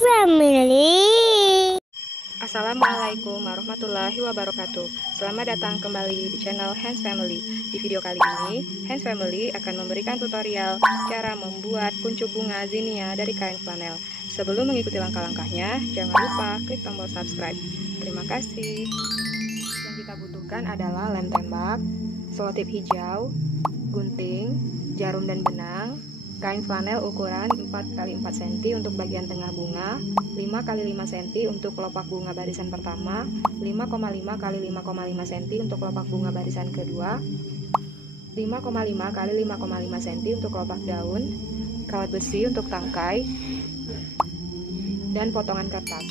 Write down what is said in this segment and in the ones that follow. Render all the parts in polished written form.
Family. Assalamualaikum warahmatullahi wabarakatuh. Selamat datang kembali di channel Hands Family. Di video kali ini, Hands Family akan memberikan tutorial cara membuat kuncup bunga zinnia dari kain flanel. Sebelum mengikuti langkah-langkahnya, jangan lupa klik tombol subscribe. Terima kasih. Yang kita butuhkan adalah lem tembak, selotip hijau, gunting, jarum dan benang, kain flanel ukuran 4x4 cm untuk bagian tengah bunga, 5x5 cm untuk kelopak bunga barisan pertama, 5,5x5,5 cm untuk kelopak bunga barisan kedua, 5,5x5,5 cm untuk kelopak daun, kawat besi untuk tangkai, dan potongan kertas.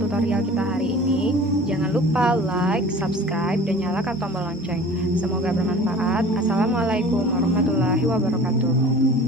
Tutorial kita hari ini. Jangan lupa like, subscribe, dan nyalakan tombol lonceng. Semoga bermanfaat. Assalamualaikum warahmatullahi wabarakatuh.